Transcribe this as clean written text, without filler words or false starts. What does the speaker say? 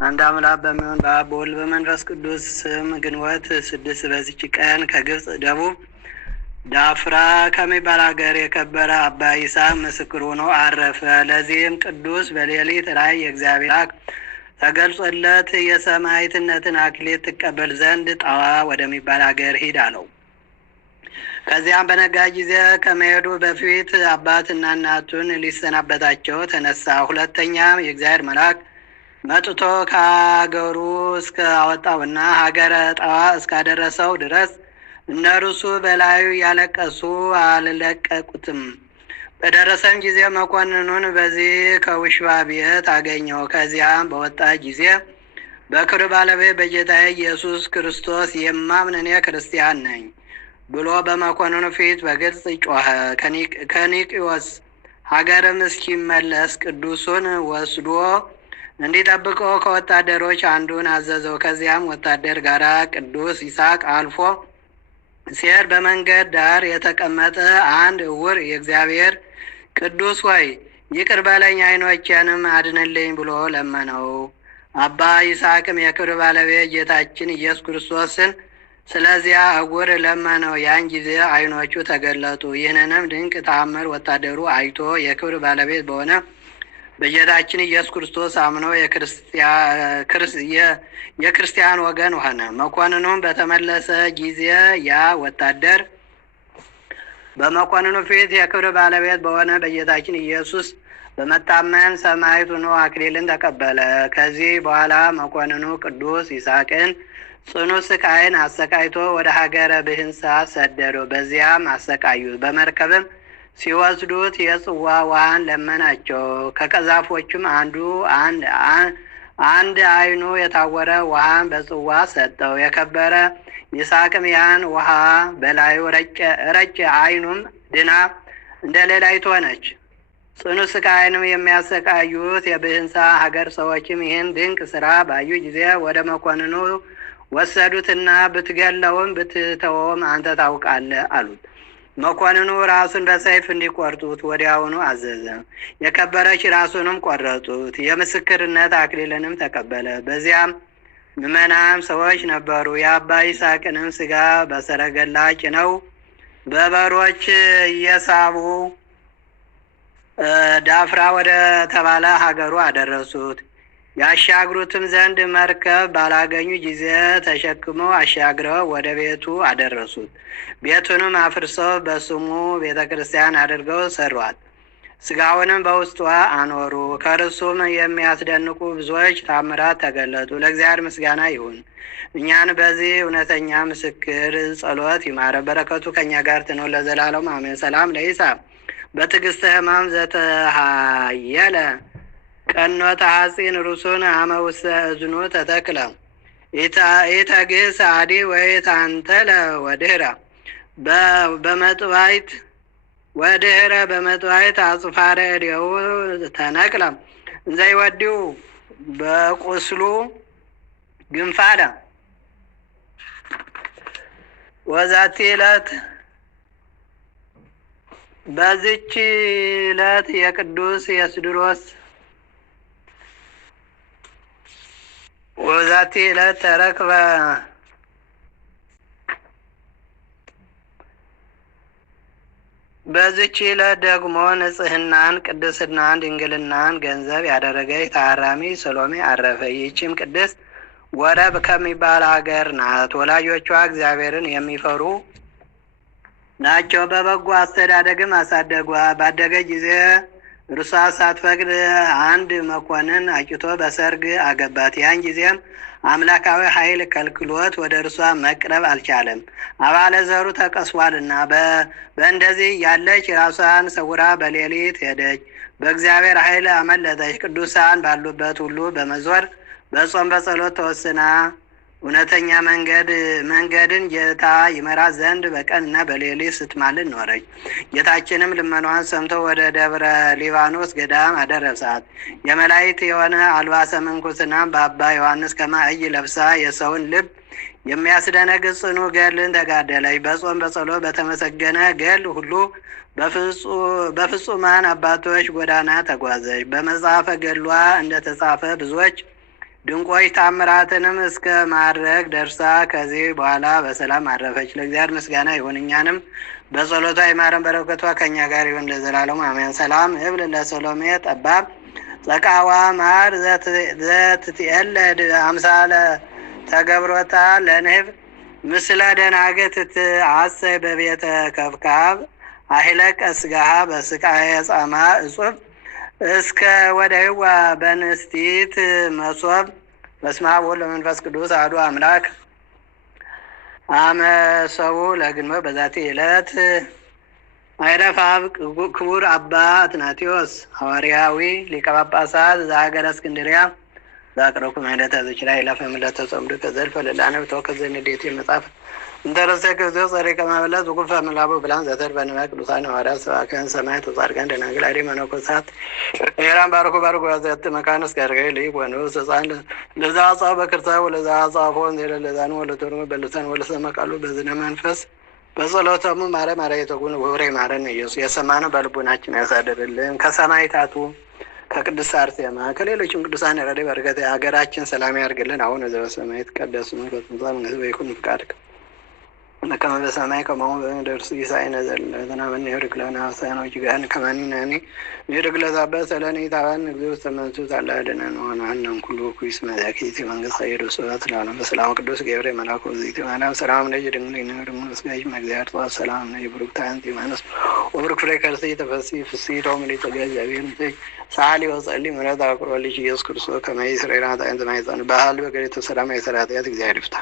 አንድ አምላክ በሚሆን በአብ በወልድ በመንፈስ ቅዱስ ስም ግንቦት 6 በዚች ቀን ከግብፅ ደቡብ ዳፍራ ከሚባል ሀገር የከበረ አባ ይስሐቅ ምስክር ሆኖ አረፈ። ለዚህም ቅዱስ በሌሊት ራእይ የእግዚአብሔር አምላክ ተገልጾለት የሰማዕትነትን አክሊል ትቀበል ዘንድ ጣዋ ወደሚባል ሀገር ሂድ አለው። ከዚያም በነጋ ጊዜ ከመሄዱ በፊት አባትና እናቱን ሊሰናበታቸው ተነሳ። ሁለተኛም የእግዚአብሔር መልአክ መጥቶ ከሀገሩ እስከ አወጣውና ሀገረ ጣዋ እስካደረሰው ድረስ እነርሱ በላዩ ያለቀሱ አልለቀቁትም። በደረሰም ጊዜ መኮንኑን በዚህ ከውሽባ ቤት አገኘው። ከዚያም በወጣ ጊዜ በክብር ባለቤት በጌታዬ ኢየሱስ ክርስቶስ የማምን እኔ ክርስቲያን ነኝ ብሎ በመኮንኑ ፊት በግልጽ ጮኸ። ከኒቅዮስ ሀገርም እስኪመለስ ቅዱሱን ወስዶ እንዲጠብቀው ከወታደሮች አንዱን አዘዘው። ከዚያም ወታደር ጋር ቅዱስ ይስሐቅ አልፎ ሲሄድ በመንገድ ዳር የተቀመጠ አንድ ዕውር የእግዚአብሔር ቅዱስ ሆይ ይቅር በለኝ፣ ዓይኖቼንም አድንልኝ ብሎ ለመነው። አባ ይስሐቅም የክብር ባለቤት ጌታችን ኢየሱስ ክርስቶስን ስለዚያ ዕውር ለመነው። ያን ጊዜ ዓይኖቹ ተገለጡ። ይህንንም ድንቅ ተአምር ወታደሩ አይቶ የክብር ባለቤት በሆነ በጌታችን ኢየሱስ ክርስቶስ አምኖ የክርስቲያን ወገን ሆነ። መኮንኑም በተመለሰ ጊዜ ያ ወታደር በመኮንኑ ፊት የክብር ባለቤት በሆነ በጌታችን ኢየሱስ በመታመን ሰማዕት ሆኖ አክሊልን ተቀበለ። ከዚህ በኋላ መኮንኑ ቅዱስ ይስሐቅን ጽኑ ስቃይን አሰቃይቶ ወደ ሀገረ ብህንሳ ሰደደው። በዚያም አሰቃዩት። በመርከብም ሲወስዱት የጽዋ ውሃን ለመናቸው። ከቀዛፎቹም አንድ ዓይኑ የታወረ ውሃን በጽዋ ሰጠው። የከበረ ይስሐቅም ያን ውሃ በላዩ ረጨ። ዓይኑም ድና እንደ ሌላይቱ ሆነች። ጽኑ ስቃይንም የሚያሰቃዩት የብህንሳ ሀገር ሰዎችም ይህን ድንቅ ስራ ባዩ ጊዜ ወደ መኮንኑ ወሰዱትና ብትገለውም ብትተወውም አንተ ታውቃለህ አሉት። መኮንኑ ራሱን በሰይፍ እንዲቆርጡት ወዲያውኑ አዘዘ። የከበረች ራሱንም ቆረጡት። የምስክርነት አክሊልንም ተቀበለ። በዚያም ምዕመናን ሰዎች ነበሩ። የአባ ይስሐቅንም ስጋ በሰረገላ ጭነው በበሮች እየሳቡ ዳፍራ ወደ ተባለ ሀገሩ አደረሱት። ያሻግሩትም ዘንድ መርከብ ባላገኙ ጊዜ ተሸክመው አሻግረው ወደ ቤቱ አደረሱት። ቤቱንም አፍርሰው በስሙ ቤተ ክርስቲያን አድርገው ሰሯት። ስጋውንም በውስጧ አኖሩ። ከርሱም የሚያስደንቁ ብዙዎች ታምራት ተገለጡ። ለእግዚአብሔር ምስጋና ይሁን። እኛን በዚህ እውነተኛ ምስክር ጸሎት ይማረ። በረከቱ ከእኛ ጋር ትኖር ለዘላለም አሜን። ሰላም ለይስሐቅ በትዕግስተ ሕማም ዘተሃየለ ቀኖተ ሐጺን ሩሱን አመ ውስተ እዝኑ ተተክለ ኢተግህስ አዲ ወኢታንተለ ወድህረ በመጥባይት ወድህረ በመጥባይት አጽፋረ እዴሁ ተነቅለ እንዘይወዲው በቁስሉ ግንፋለ ወዛቲ ዕለት በዚች ዕለት የቅዱስ የስድሮስ ወዛቲ ዕለት ተረክበ በዚች ዕለት ደግሞ ንጽሕናን፣ ቅድስናን፣ ድንግልናን ገንዘብ ያደረገች ታራሚ ሰሎሜ አረፈ። ይህችም ቅድስት ወረብ ከሚባል ሀገር ናት። ወላጆቿ እግዚአብሔርን የሚፈሩ ናቸው። በበጎ አስተዳደግም አሳደጓ። ባደገ ጊዜ እርሷ ሳትፈቅድ አንድ መኮንን አጭቶ በሰርግ አገባት። ያን ጊዜም አምላካዊ ኃይል ከልክሎት ወደ እርሷ መቅረብ አልቻለም፣ አባለ ዘሩ ተቀስፏልና። በእንደዚህ ያለች ራሷን ሰውራ በሌሊት ሄደች፣ በእግዚአብሔር ኃይል አመለጠች። ቅዱሳን ባሉበት ሁሉ በመዞር በጾም በጸሎት ተወስና እውነተኛ መንገድን ጌታ ይመራት ዘንድ በቀንና በሌሊት ስትማልድ ኖረች። ጌታችንም ልመኗን ሰምቶ ወደ ደብረ ሊባኖስ ገዳም አደረሳት። የመላእክት የሆነ አልባሰ ምንኩስናም በአባ ዮሐንስ ከማእይ ለብሳ የሰውን ልብ የሚያስደነግጥ ጽኑ ገድልን ተጋደለች። በጾም በጸሎት በተመሰገነ ገድል ሁሉ በፍጹማን አባቶች ጎዳና ተጓዘች። በመጽሐፈ ገድሏ እንደተጻፈ ብዙዎች ድንቆች ታምራትንም እስከ ማድረግ ደርሳ ከዚህ በኋላ በሰላም አረፈች። ለእግዚአብሔር ምስጋና ይሁን፣ እኛንም በጸሎቷ ይማረን፣ በረከቷ ከእኛ ጋር ይሁን ለዘላለሙ አሜን። ሰላም እብል ለሰሎሜ ጠባብ ጸቃዋ ማር ዘትትየለድ አምሳለ ተገብሮታ ለንህብ ምስለ ደናግት ትአሰይ በቤተ ከብካብ አሂለቀ ስጋሃ በስቃየ ጻማ እጹብ እስከ ወደህዋ በንስቲት መሶብ። በስመ አብ ወወልድ ወመንፈስ ቅዱስ አሐዱ አምላክ። አመ ሰብኡ ለግንቦት በዛቲ ዕለት አይረፈ አብ ክቡር አባ አትናቴዎስ ሐዋርያዊ ሊቀ ጳጳሳት ዘሀገረ እስክንድርያ ዛቅረኩ ማይለተ ዝችላ ይለፈ ምለተ ጸምዱ ከዘልፈ ለላነብ ተወከዘ ንዴት መጽሐፍ እንተረሰ ከዚው ጸሪቀ ማበላት ወቁፈ ምላቡ ብላን ዘተር በንባ ቅዱሳን ሐዋርያት ሰባክያን ሰማዕታት ወጻድቃን ደናግል አዲ መነኮሳት ኤራን ባርኮ ባርኮ ያዘት መካነስ ጋርገ ልይ ወንውስ ሕፃን ለዛ አጻው በክርታ ወለዛ አጻፎን ለዛን ወለተሩ በልሳን ወለሰማ ቃሉ በዝነ መንፈስ በጸሎተሙ ማረ ማረ የተጉን ወሬ ማረን ኢየሱስ የሰማነው በልቡናችን ያሳደርልን። ከሰማዕታቱ ከቅዱስ አርሴማ ከሌሎችም ቅዱሳን ረድኤት በረከት ሀገራችን ሰላም ያርግልን። አሁን ዘበሰማይ ይትቀደስ ስምከ ወትምጻእ መንግሥትከ ወይኩን ፈቃድከ በከመ በሰማይ ከማሁ በምድር ሲሳየነ ዘለለዕለትነ ሀበነ ኅብር ለነ አበሳነ ወጌጋየነ ከመ ንሕነኒ ንኅድግ ለዘአበሰ ለነ ኢታብአነ እግዚኦ ውስተ መንሱት አላ አድኅነነ ወነሐነን ኩሉ ኩይስ መዛኪት መንግሥት ኃይል ወስብሐት ለዓለሙ በሰላም ቅዱስ ገብርኤል መልአኩ ዘኢቲ ማርያም ሰላም ለኪ ድንግል ድንግል መስጋጅ መግዚአብሔር ጠዋት ሰላም ነ ብሩክት አንቲ እምአንስት ወብሩክ ፍሬ ከርሥኪ ተፈሥሒ ፍሥሕት ምልዕተ ጸጋ እግዚአብሔር ምስሌኪ ሰአሊ ወጸልዪ ምሕረተ አቁርበ ልጅ ኢየሱስ ክርስቶስ ከመ ይስረይ ኃጣውኢነ ዘማይጸኑ ባህል በገሪቱ ሰላም የሰራተያት እግዚአብሔር ይፍታ።